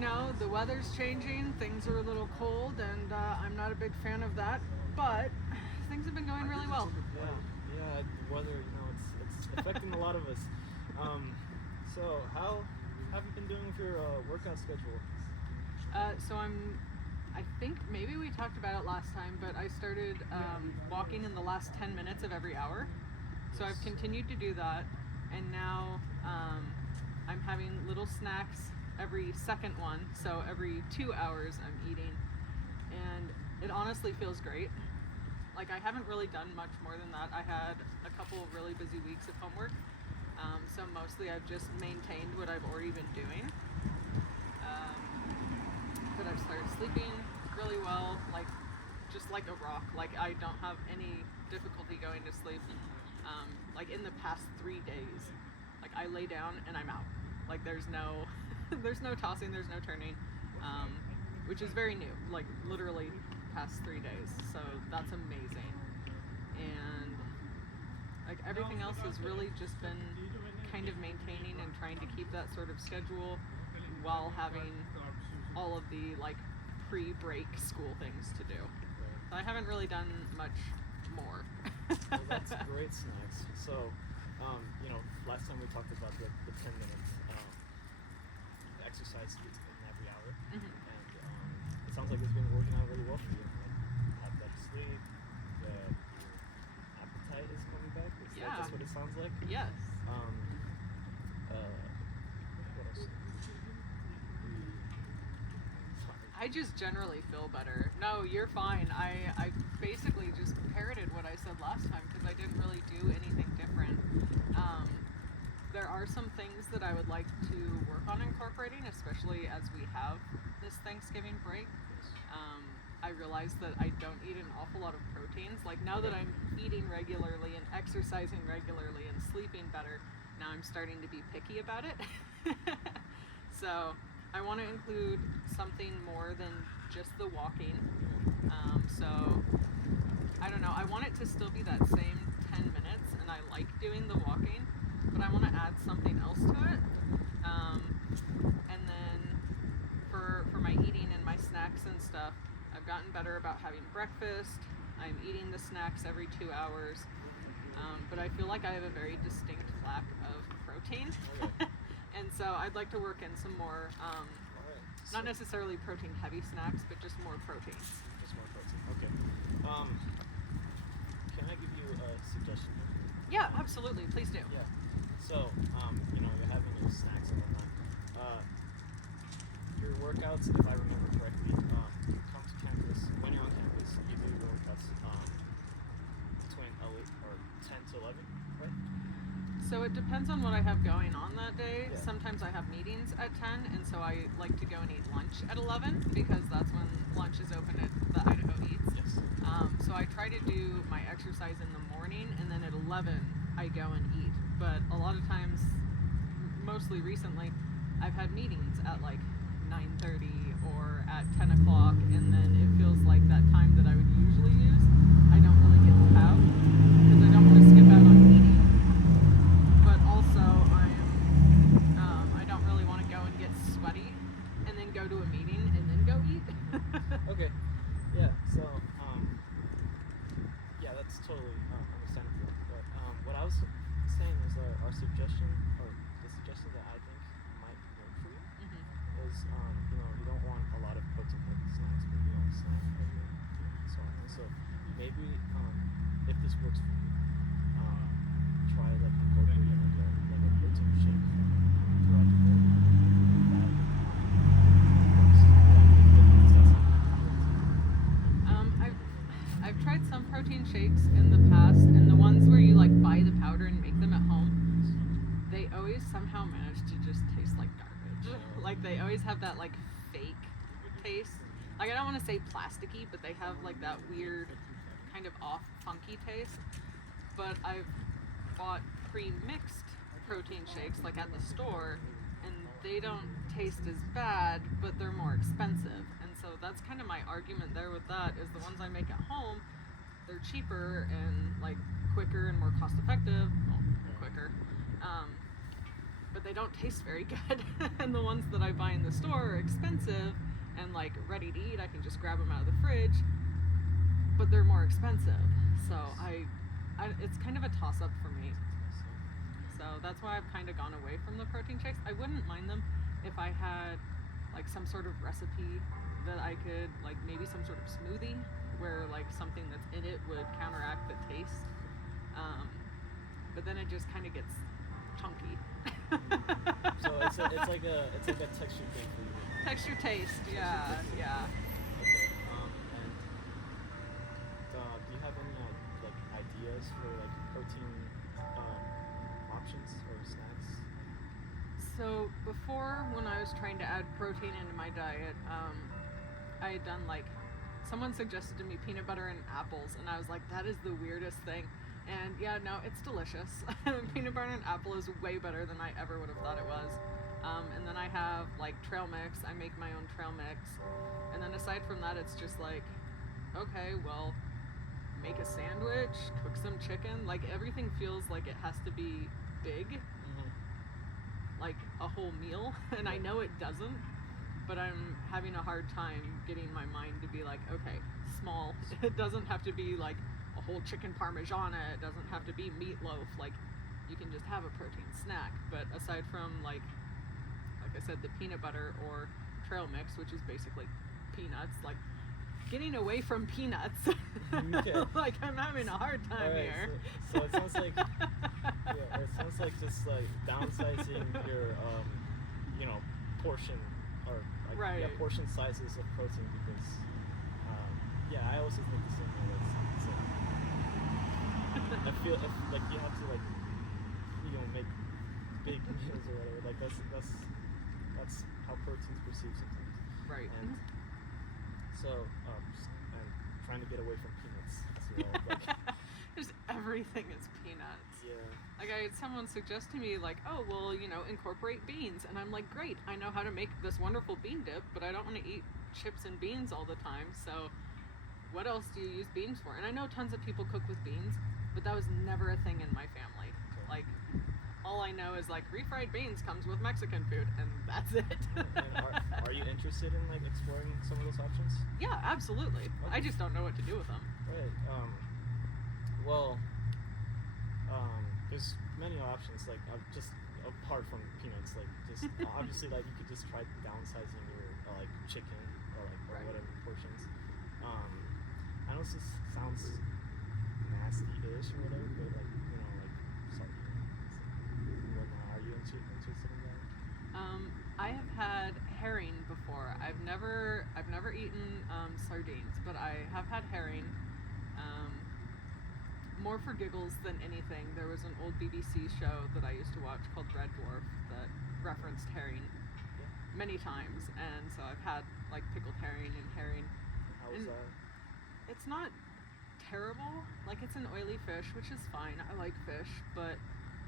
The weather's changing, things are a little cold, and I'm not a big fan of that, but things have been going really well. Yeah, the weather, it's affecting a lot of us. So how have you been doing with your workout schedule? I think maybe we talked about it last time, but I started walking in the last 10 minutes of every hour. So I've continued to do that, and now I'm having little snacks every second one, so every 2 hours I'm eating, and it honestly feels great. Like, I haven't really done much more than that. I had a couple of really busy weeks of homework, so mostly I've just maintained what I've already been doing. But I've started sleeping really well, just like a rock. Like, I don't have any difficulty going to sleep. Like, in the past 3 days, like, I lay down and I'm out. Like, there's no there's no tossing, there's no turning, which is very new, like literally past 3 days. So that's amazing. And like, everything else has really just been kind of maintaining and trying to keep that sort of schedule while having all of the like pre-break school things to do. So I haven't really done much more. Well, that's great snacks. So, last time we talked about the 10 minutes exercise in every hour, Mm-hmm. and it sounds like it's been working out really well for you. Like, have better sleep, the appetite is coming back. That's what it sounds like. Yes. What else? I just generally feel better. No, you're fine. I basically just parroted what I said last time because I didn't really do anything different. There are some things that I would like to work on incorporating, especially as we have this Thanksgiving break. I realize that I don't eat an awful lot of proteins. Like, now that I'm eating regularly and exercising regularly and sleeping better, now I'm starting to be picky about it. So I want to include something more than just the walking. So I don't know. I want it to still be that same 10 minutes, and I like doing the walking, but I want to add something else to it. And then for my eating and my snacks and stuff, I've gotten better about having breakfast. I'm eating the snacks every 2 hours. But I feel like I have a very distinct lack of protein. Okay. And so I'd like to work in some more, not necessarily protein heavy snacks, but just more protein. Just more protein. Okay. Can I give you a suggestion? Yeah, absolutely. Please do. Yeah. So, you're having your snacks and whatnot. Your workouts, if I remember correctly, you come to campus. When you're on campus, you do your workouts between 10 to 11, right? So it depends on what I have going on that day. Yeah. Sometimes I have meetings at 10, and so I like to go and eat lunch at 11 because that's when lunch is open at the Idaho Eats. Yes. So I try to do my exercise in the morning, and then at 11 I go and eat. But a lot of times, mostly recently, I've had meetings at like 9:30 or at 10 o'clock, and then it feels like that time that I would usually use, I don't really get to have because I don't want to skip out on eating. But also, I don't really want to go and get sweaty and then go to a meeting and then go eat. Okay. Yeah. So, that's totally understandable. But what I was saying is our suggestion, or the suggestion that I think might work for you, Mm-hmm. is you don't want a lot of protein heavy snacks, but you don't snack heavy and so on. So maybe if this works for you, try like incorporating like a protein shake throughout the day. I've tried some protein shakes in the past, and the ones where you like buy the powder and make them at home, they always somehow manage to just taste like garbage. Like, they always have that like fake taste. Like, I don't want to say plasticky, but they have like that weird kind of off funky taste. But I've bought pre-mixed protein shakes like at the store, and they don't taste as bad, but they're more expensive. And so that's kind of my argument there with that, is the ones I make at home, they're cheaper and like quicker and more cost effective. Well, quicker. but they don't taste very good. And the ones that I buy in the store are expensive and like ready to eat. I can just grab them out of the fridge, but they're more expensive. So it's kind of a toss up for me. So that's why I've kind of gone away from the protein shakes. I wouldn't mind them if I had like some sort of recipe that I could, like maybe some sort of smoothie where like something that's in it would counteract the taste. But then it just kind of gets chunky. So it's like a texture thing for you. Texture taste, yeah, yeah. Okay. And do you have any like ideas for like protein options or snacks? So before, when I was trying to add protein into my diet, I had done like, someone suggested to me peanut butter and apples, and I was like, that is the weirdest thing. And yeah, no, it's delicious. Peanut butter and apple is way better than I ever would have thought it was. And then I have like trail mix. I make my own trail mix. And then aside from that, it's just like, okay, well, make a sandwich, cook some chicken. Like everything feels like it has to be big, like a whole meal. And I know it doesn't, but I'm having a hard time getting my mind to be like, okay, small. It doesn't have to be like a whole chicken parmigiana. It doesn't have to be meatloaf. Like you can just have a protein snack. But aside from like I said, the peanut butter or trail mix, which is basically peanuts, like getting away from peanuts. Okay. Like I'm having a hard time here. So it sounds like it sounds like just like downsizing your portion or like, portion sizes of protein because I also think the same thing. It's I feel like you have to like make big meals or whatever. Like that's how protein's perceived sometimes. Right. And so I'm trying to get away from peanuts as well. Like, just everything is peanuts. Yeah. Like I had someone suggest to me like, oh well, incorporate beans, and I'm like, great, I know how to make this wonderful bean dip, but I don't want to eat chips and beans all the time. So what else do you use beans for? And I know tons of people cook with beans, but that was never a thing in my family. Like all I know is like refried beans comes with Mexican food, and that's it. And are you interested in like exploring some of those options? Yeah, absolutely. Okay. I just don't know what to do with them. Right. There's many options. Like just apart from peanuts, like just obviously like you could just try downsizing your like chicken or like or whatever portions. I know this sounds nasty-ish or whatever, but like like sardines and whatnot. Are you interested in that? I have had herring before. I've never eaten sardines, but I have had herring. More for giggles than anything. There was an old BBC show that I used to watch called Red Dwarf that referenced herring many times, and so I've had like pickled herring and herring. How was that? It's not terrible. Like it's an oily fish, which is fine. I like fish, but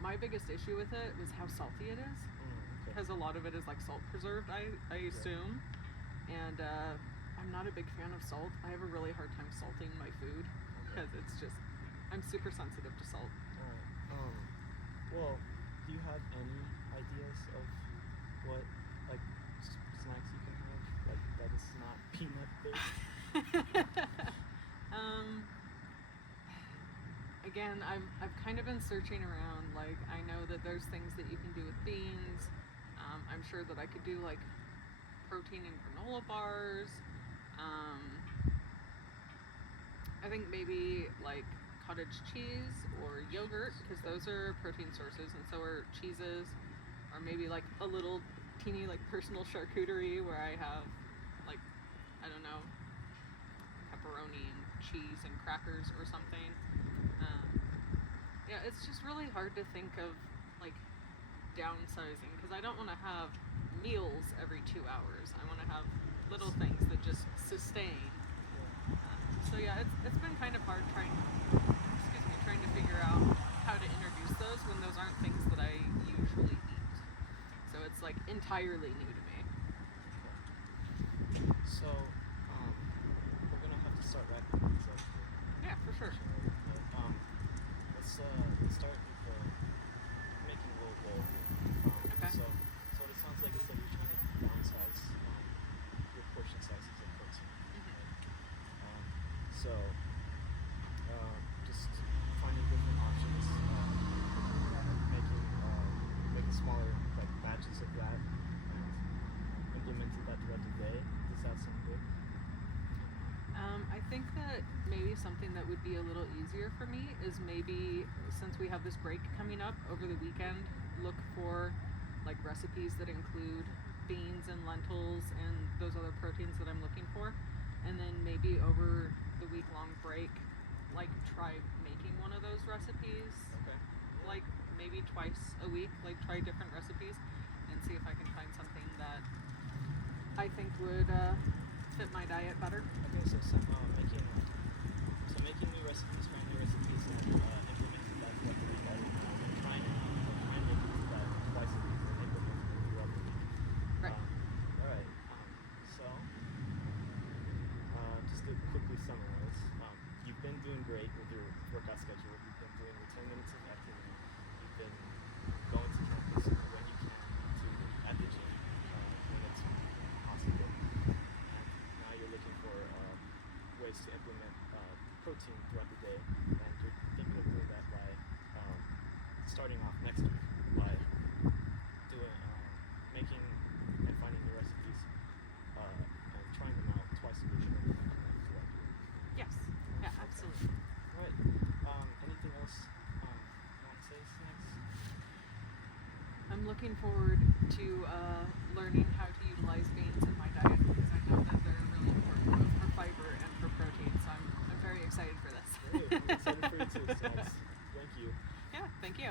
my biggest issue with it was how salty it is. Because a lot of it is like salt preserved, I assume, and I'm not a big fan of salt. I have a really hard time salting my food because it's just I'm super sensitive to salt. Well, do you have any ideas of what like snacks you can have like that is not peanut based? Again, I've kind of been searching around. Like I know that there's things that you can do with beans. I'm sure that I could do like protein and granola bars. I think maybe like cottage cheese or yogurt, because those are protein sources, and so are cheeses. Or maybe like a little teeny like personal charcuterie where I have like, I don't know, pepperoni and cheese and crackers or something. Yeah, it's just really hard to think of like downsizing, because I don't want to have meals every 2 hours. I want to have little things that just sustain. So yeah, it's been kind of hard trying to figure out how to introduce those when those aren't things that I usually eat. So it's like entirely new to me. So we're gonna have to start wrapping things up. Yeah, for sure. Let's start with making a little bowl here. that throughout the day? Does that sound good? I think that maybe something that would be a little easier for me is maybe since we have this break coming up over the weekend, look for like recipes that include beans and lentils and those other proteins that I'm looking for. And then maybe over the week long break, like try making one of those recipes, Okay. like maybe twice a week, like try different recipes and see if I can find something that I think would fit my diet better. Okay, so making new recipes, trying new recipes, and implementing that throughout the week. I'm trying to do that twice a week and implementing it throughout the week. Right. All right. Just to quickly summarize, you've been doing great with your workout schedule. You've been doing your 10 minutes of activity. You've been going to campus when you can to at the gym when it's possible. And now you're looking for ways to implement protein throughout the day, and you're thinking of doing that by starting off next week by doing making and finding new recipes and trying them out twice a week and then implementing them throughout the week. Yes. Yeah, absolutely. All right. Anything else you want to say, Snacks? I'm looking forward to learning how to utilize beans in my diet because I know that they're really important both for fiber and for protein. So I'm very excited for this. Great. I'm excited for you too, Snacks. Thank you. Yeah, thank you.